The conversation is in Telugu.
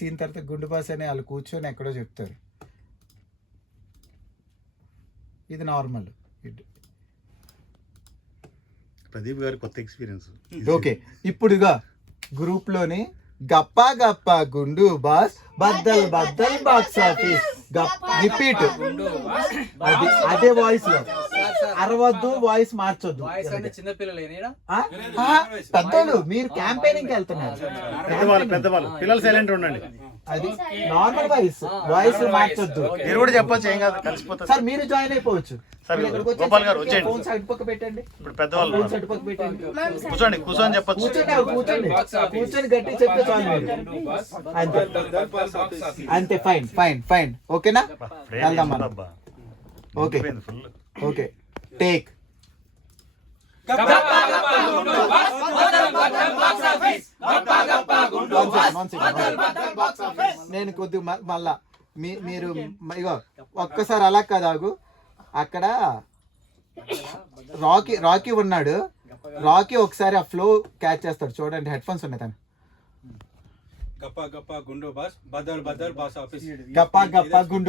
సీన్ తర్వాత గుండు బాస్ అని వాళ్ళు కూర్చొని ఎక్కడో చెప్తారు. ఇది నార్మల్. ప్రదీప్ గారి కొత్త ఎక్స్పీరియన్స్. ఓకే, ఇప్పుడుగా గ్రూప్ లోని గప్పా గప్పా గుండు బాస్ బద్దల్ బద్దల్ బాక్స్ ఆఫీస్ రిపీట్. అది అదే వాయిస్ లో అరవద్దు, వాయిస్ మార్చొద్దు. పెద్దోళ్ళు మీరు క్యాంపెయినింగ్ వెళ్తున్నారు, పెద్దవాళ్ళు పిల్లలు సైలెంట్ ఉండండి. అది నార్మల్ వాయిస్, వాయిస్ మార్చొద్దు. మీరు కూడా చెప్పొచ్చు, ఏం కాదు, కలిసిపోతారు. సార్ మీరు జాయిన్ అయిపోవచ్చు. గోపాల్ గారు వచ్చేయండి. ఫోన్స్ అటుపక్క పెట్టండి, ఇప్పుడు పెద్దవాళ్ళు ఫోన్స్ అటుపక్క పెట్టండి. కూర్చోండి, కూర్చొని చెప్పొచ్చు. కూర్చొని గట్టి చెప్తే చాలు. అంతే అంతే, ఫైన్ ఫైన్ ఫైన్. ఓకేనా, వెళ్దాం మనం. Okay okay, take. నేను కొద్దిగా మళ్ళా మీరు ఇగో ఒక్కసారి అలా కాదాగు. అక్కడ రాకీ ఉన్నాడు. రాకీ ఒకసారి ఆ ఫ్లో క్యాచ్ చేస్తాడు, చూడండి. హెడ్ ఫోన్స్ ఉన్నాయి తను. గప్పా గప్పా గుండు బాస్ బదల్ బదల్ బాస్ ఆఫీస్. గప్పా గప్పా గుండు